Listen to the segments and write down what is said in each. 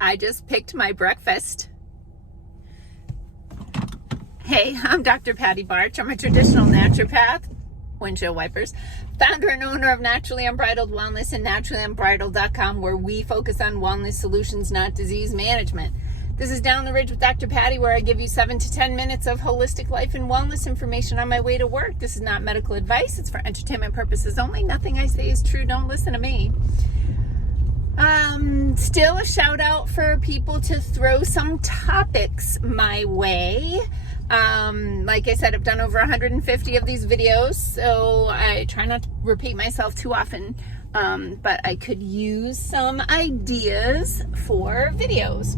I just picked my breakfast. Hey, I'm Dr. Patty Barch. I'm a traditional naturopath, windshield wipers, founder and owner of Naturally Unbridled Wellness and naturallyunbridled.com, where we focus on wellness solutions, not disease management. This is Down the Ridge with Dr. Patty, where I give you 7 to 10 minutes of holistic life and wellness information on my way to work. This is not medical advice. It's for entertainment purposes only. Nothing I say is true. Don't listen to me. Still a shout out for people to throw some topics my way. Like I said, I've done over 150 of these videos, so I try not to repeat myself too often. But I could use some ideas for videos.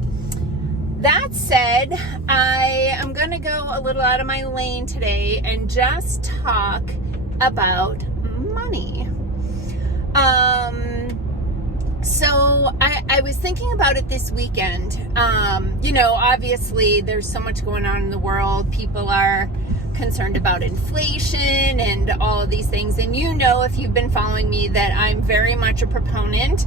That said, I am going to go a little out of my lane today and just talk about money. So I was thinking about it this weekend. Obviously there's so much going on in the world. People are concerned about inflation and all of these things. And if you've been following me, that I'm very much a proponent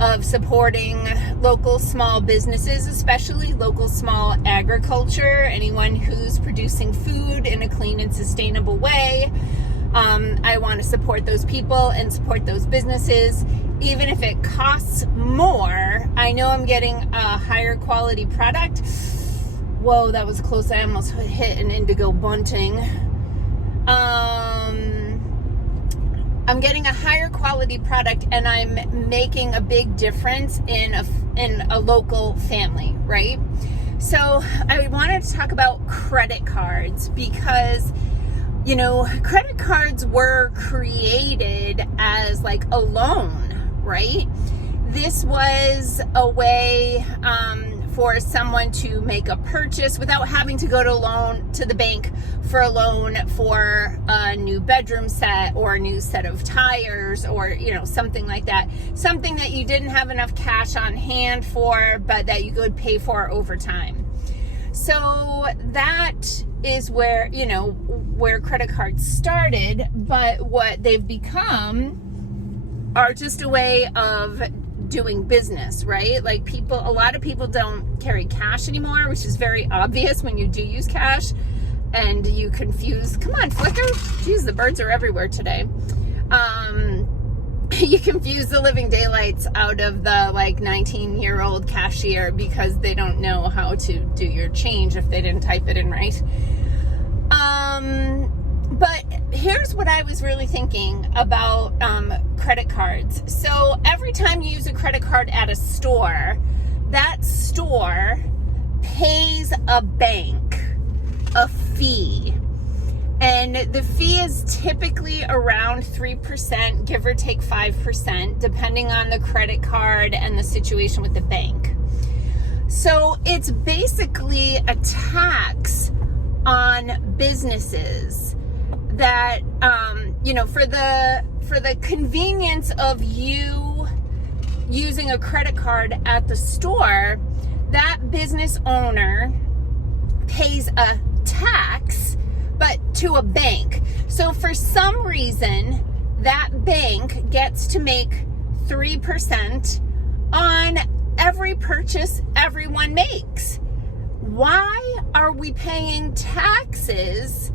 of supporting local small businesses, especially local small agriculture, anyone who's producing food in a clean and sustainable way. I want to support those people and support those businesses, even if it costs more. I know I'm getting a higher quality product. Whoa, that was close. I almost hit an indigo bunting. I'm getting a higher quality product, and I'm making a big difference in a local family, right? So I wanted to talk about credit cards because credit cards were created as like a loan, right? This was a way for someone to make a purchase without having to go to the bank for a loan for a new bedroom set or a new set of tires or, something like that. Something that you didn't have enough cash on hand for, but that you could pay for over time. So that is where credit cards started, but what they've become are just a way of doing business, right? Like a lot of people don't carry cash anymore, which is very obvious when you do use cash, and you confuse, come on, Flicker. Geez, the birds are everywhere today. You confuse the living daylights out of the 19-year-old cashier because they don't know how to do your change if they didn't type it in right. But here's what I was really thinking about credit cards. So every time you use a credit card at a store, that store pays a bank a fee. And the fee is typically around 3%, give or take 5%, depending on the credit card and the situation with the bank. So it's basically a tax on businesses that, for the convenience of you using a credit card at the store, that business owner pays a tax, but to a bank. So for some reason, that bank gets to make 3% on every purchase everyone makes. Why are we paying taxes?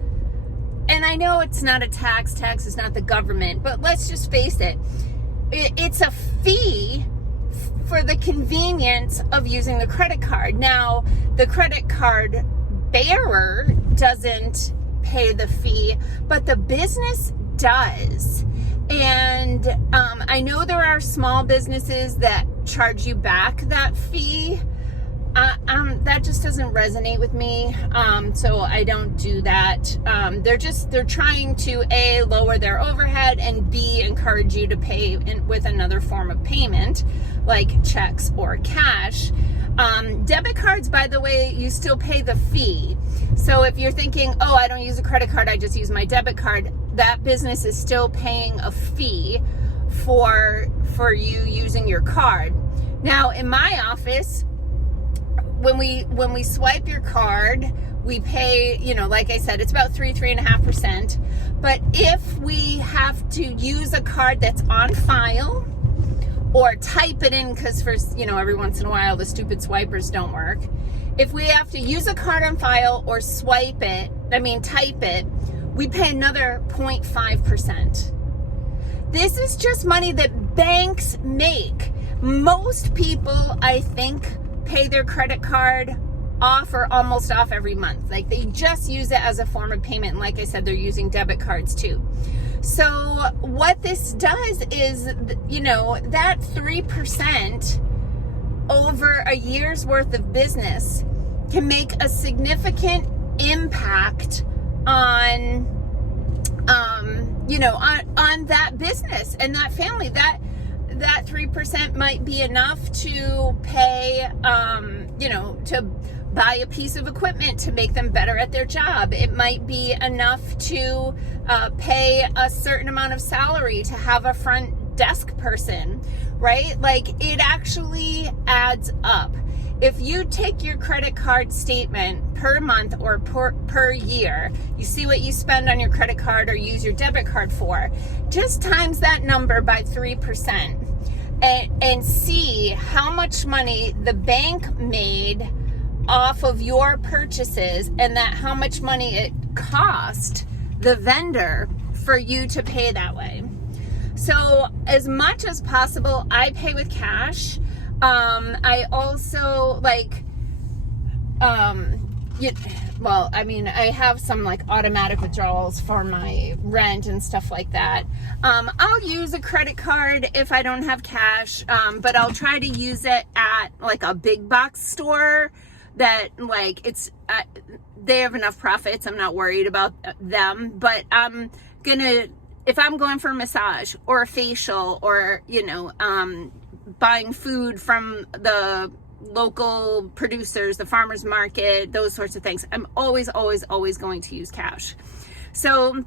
And I know it's not a tax is not the government, but let's just face it. It's a fee for the convenience of using the credit card. Now, the credit card bearer doesn't pay the fee, but the business does. And I know there are small businesses that charge you back that fee. That just doesn't resonate with me. So I don't do that. They're trying to A, lower their overhead, and B, encourage you to pay with another form of payment, like checks or cash. Debit cards, by the way, you still pay the fee. So if you're thinking, oh, I don't use a credit card, I just use my debit card, that business is still paying a fee for you using your card. Now, in my office, when we swipe your card, we pay, like I said, it's about 3.5%. But if we have to use a card that's on file, or type it in, because for, every once in a while the stupid swipers don't work. If we have to use a card on file or type it, we pay another 0.5%. This is just money that banks make. Most people, I think, pay their credit card off or almost off every month. Like, they just use it as a form of payment. And like I said, they're using debit cards too. So what this does is, that 3% over a year's worth of business can make a significant impact on that business and that family. That 3% might be enough to pay, to buy a piece of equipment to make them better at their job. It might be enough to pay a certain amount of salary to have a front desk person, right? Like, it actually adds up. If you take your credit card statement per month or per year, you see what you spend on your credit card or use your debit card for, just times that number by 3% and see how much money the bank made off of your purchases, and that how much money it cost the vendor for you to pay that way. So as much as possible, I pay with cash. I also I have some automatic withdrawals for my rent and stuff like that. I'll use a credit card if I don't have cash, but I'll try to use it at a big box store that they have enough profits. I'm not worried about them, but if I'm going for a massage or a facial or, buying food from the local producers, the farmers market, those sorts of things, I'm always going to use cash. So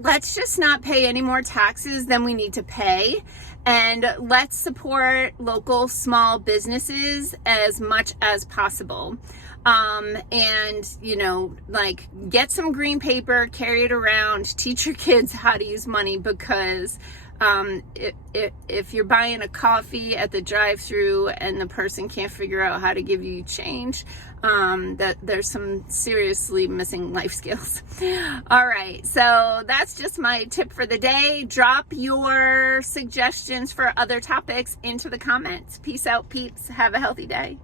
let's just not pay any more taxes than we need to pay, and let's support local small businesses as much as possible. Get some green paper, carry it around, teach your kids how to use money, because if you're buying a coffee at the drive-thru and the person can't figure out how to give you change, that there's some seriously missing life skills. All right, so that's just my tip for the day. Drop your suggestions for other topics into the comments. Peace out, peeps. Have a healthy day.